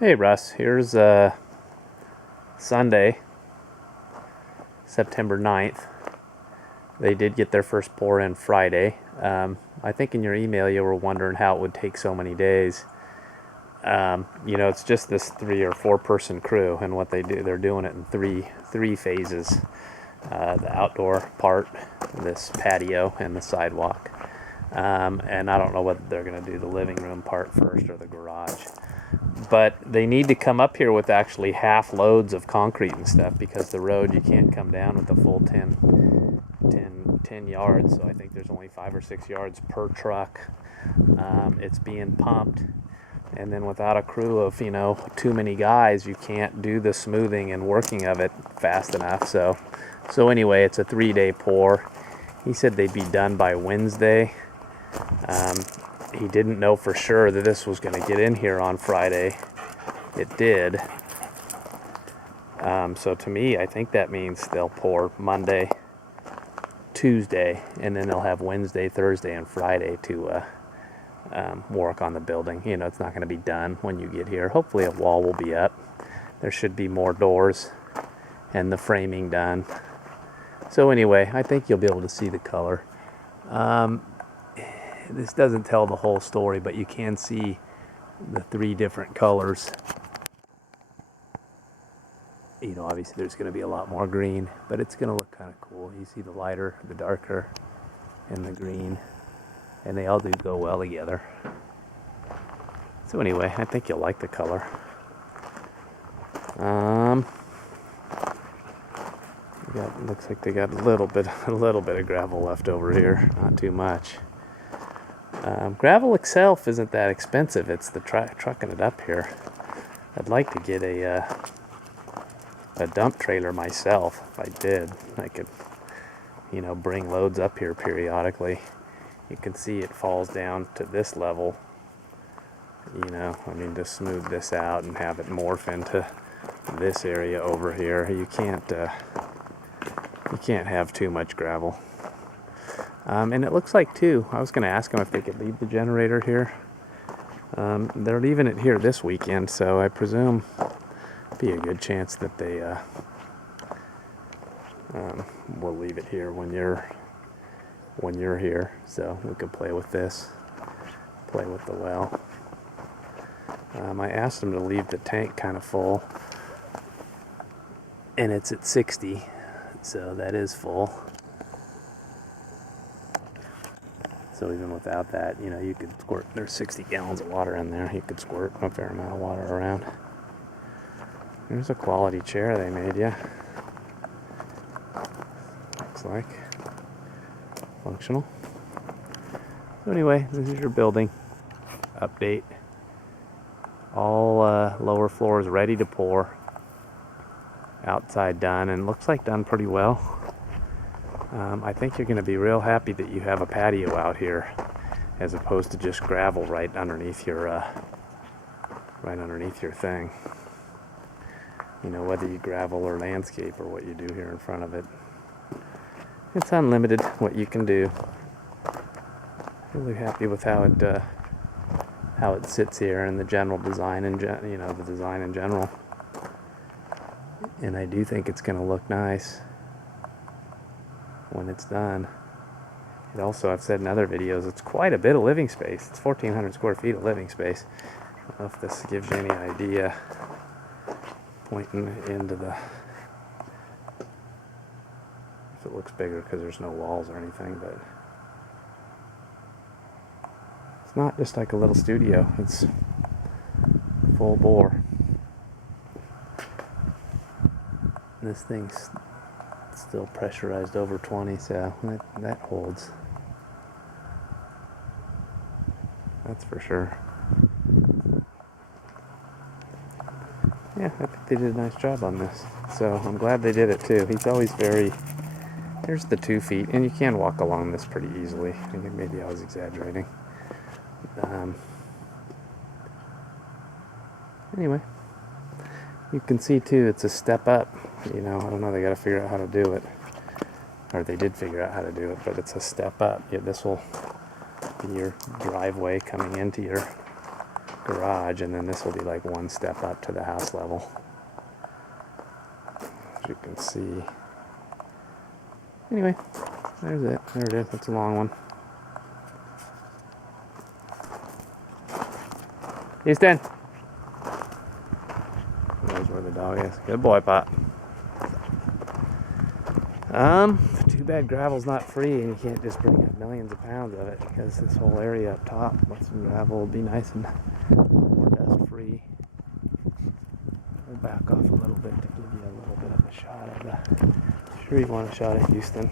Hey Russ, here's Sunday, September 9th. They did get their first pour in Friday. I think in your email you were wondering how it would take so many days. It's just this 3 or 4 person crew, and what they do, they're doing it in three phases. The outdoor part, this patio, and the sidewalk. And I don't know whether they're going to do the living room part first or the garage. But they need to come up here with actually half loads of concrete and stuff, because the road, you can't come down with the full 10 yards. So I think there's only 5 or 6 yards per truck. It's being pumped. And then without a crew of, too many guys, you can't do the smoothing and working of it fast enough. So anyway, it's a 3-day pour. He said they'd be done by Wednesday. He didn't know for sure that this was going to get in here on Friday. It did. So to me, I think that means they'll pour Monday, Tuesday, and then they'll have Wednesday, Thursday, and Friday to work on the building. It's not going to be done when you get here. Hopefully a wall will be up. There should be more doors and the framing done. So anyway, I think you'll be able to see the color. This doesn't tell the whole story, but you can see the 3 different colors. Obviously there's going to be a lot more green, but it's going to look kind of cool. You see the lighter, the darker, and the green, and they all do go well together. So anyway, I think you'll like the color. Looks like they got a little bit of gravel left over here, not too much. Gravel itself isn't that expensive. It's the trucking it up here. I'd like to get a dump trailer myself. If I did, I could, bring loads up here periodically. You can see it falls down to this level. To smooth this out and have it morph into this area over here. You can't have too much gravel. And it looks like, too, I was going to ask them if they could leave the generator here. They're leaving it here this weekend, so I presume be a good chance that they will leave it here when you're here, so we could play with this, play with the well. I asked them to leave the tank kind of full, and it's at 60, so that is full. So even without that, you could squirt, there's 60 gallons of water in there. You could squirt a fair amount of water around. There's a quality chair they made you. Looks like. Functional. So anyway, this is your building update. All lower floors ready to pour. Outside done, and looks like done pretty well. I think you're going to be real happy that you have a patio out here, as opposed to just gravel right underneath your thing. Whether you gravel or landscape or what you do here in front of it. It's unlimited what you can do. Really happy with how it sits here and the general design and the design in general. And I do think it's going to look nice when it's done. It also, I've said in other videos, it's quite a bit of living space. It's 1,400 square feet of living space. I don't know if this gives you any idea, pointing into if it looks bigger because there's no walls or anything, but it's not just like a little studio. It's full bore. This thing's still pressurized over 20, so that holds. That's for sure. Yeah, I think they did a nice job on this. So I'm glad they did it too. He's always very... Here's the 2 feet, and you can walk along this pretty easily. I think maybe I was exaggerating. Anyway, you can see too, it's a step up. I don't know, they got to figure out how to do it. Or they did figure out how to do it, but it's a step up. Yeah, this will be your driveway coming into your garage, and then this will be like one step up to the house level. As you can see. Anyway, there's it. There it is. That's a long one. Houston! There's where the dog is. Good boy, Pop. Too bad gravel's not free and you can't just bring up millions of pounds of it, because this whole area up top with some gravel will be nice and a lot more dust free. We'll back off a little bit to give you a little bit of a shot of the... Sure you want a shot of Houston.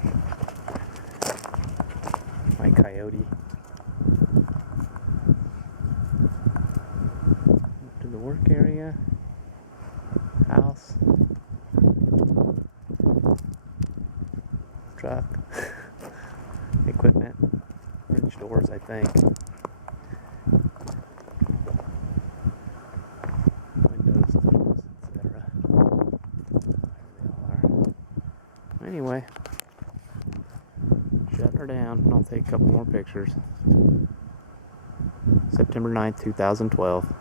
My coyote. Up to the work area. House. Truck. Equipment. French doors, I think. Windows, doors, etc. There they all are. Anyway, shutting her down. I'll take a couple more pictures. September 9th, 2012.